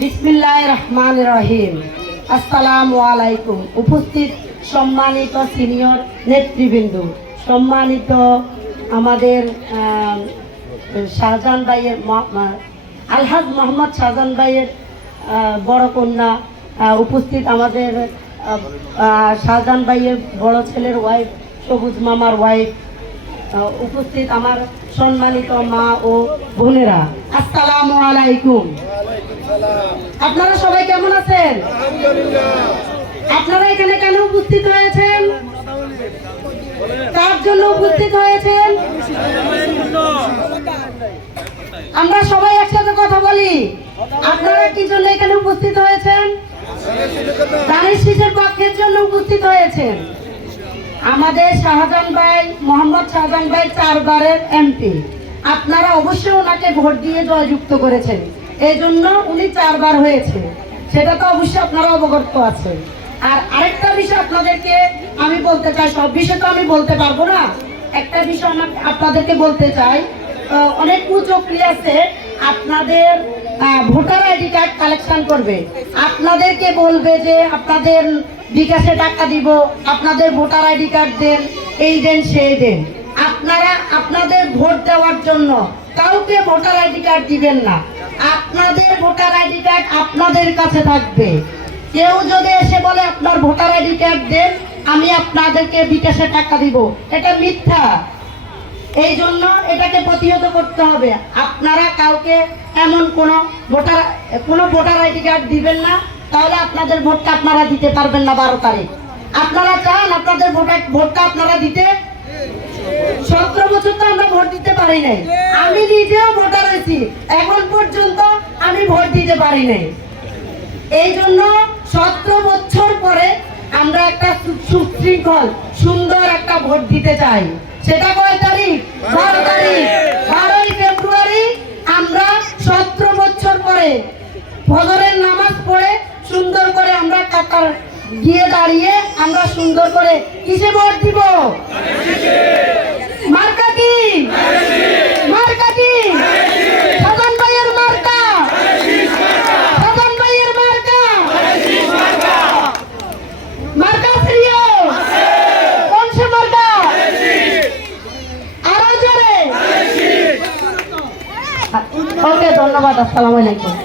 বিসমিল্লাহির রহমানির রহিম। আসসালামু আলাইকুম। উপস্থিত সম্মানিত সিনিয়র নেতৃবৃন্দ, সম্মানিত আমাদের শাহজাহান ভাইয়ের আলহাজ মোহাম্মদ শাহজাহান ভাইয়ের বড় কন্যা, উপস্থিত আমাদের শাহজাহান ভাইয়ের বড় ছেলের ওয়াইফ, সবুজ মামার ওয়াইফ, উপস্থিত আমার সম্মানিত মা ও বোনেরা, আসসালামু আলাইকুম। আপনারা সবাই কেমন আছেন? আপনারা এখানে কেন উপস্থিত হয়েছেন? কার জন্য উপস্থিত হয়েছেন? আমরা সবাই একসাথে কথা বলি। আপনারা কি জন্য এখানে উপস্থিত হয়েছেন? ধানের শীষের পক্ষের জন্য উপস্থিত হয়েছেন। আমাদের শাহজাহান ভাই, মোহাম্মদ শাহজাহান ভাই 4 বারের এমপি। আপনারা অবশ্যই ওনাকে ভোট দিয়ে জয়যুক্ত করেছেন, এই জন্য উনি 4 বার হয়েছে, সেটা তো অবশ্যই আপনারা অবগত আছেন। আর আরেকটা বিষয় আপনাদেরকে আমি বলতে চাই, সব বিষয় তো আমি বলতে পারবো না, একটা বিষয় আপনাদেরকে বলতে চাই। অনেক কুচক্রি আছে, আপনাদের ভোটার আইডি কার্ড কালেকশন করবে, আপনাদেরকে বলবে যে আপনাদের বিকাশে টাকা দিব, আপনাদের ভোটার আইডি কার্ড দেন, এই দেন সেই দেন। আপনারা আপনাদের ভোট দেওয়ার জন্য কাউকে ভোটার আইডি কার্ড দিবেন না। আপনাদের ভোটার আইডি কার্ড আপনাদের কাছে থাকবে। কেউ যদি এসে বলে আপনার ভোটার আইডি কার্ড দেন, আমি আপনাদেরকে বিকাশে টাকা দিব, এটা মিথ্যা। এই জন্য এটাকে প্রতিহত করতে হবে। আপনারা কাউকে এমন কোনো ভোটার আইডি কার্ড দিবেন না, তাহলে আপনাদের ভোটটা আপনারা দিতে পারবেন না 12 তারিখ। আপনারা চান আপনাদের ভোটটা আপনারা দিতে? 17 বছর তো আমরা ভোট দিতে পারি নাই। আমি নিজেও ভোটার হয়েছি, এখন পর্যন্ত আমি ভোট দিতে পারি নাই। এই জন্য 17 বছর পরে আমরা একটা সুশৃঙ্খল সুন্দর একটা ভোট দিতে চাই। সেটা কয় তারিখ? 12 তারিখ, 12ই ফেব্রুয়ারি। আমরা 17 বছর পরে ফজরের নামাজ পড়ে সুন্দর করে আমরা কাতার গিয়ে দাঁড়িয়ে আমরা সুন্দর করে কিসে ভোট দিব? মার্কা কি? মার্কা কি? শাহজাহান ভাইয়ের মার্কা, শাহজাহান ভাইয়ের মার্কা, মার্কা প্রিয় কোন সে মার্কা? আরো জোরে। ওকে, ধন্যবাদ। আসসালামু আলাইকুম।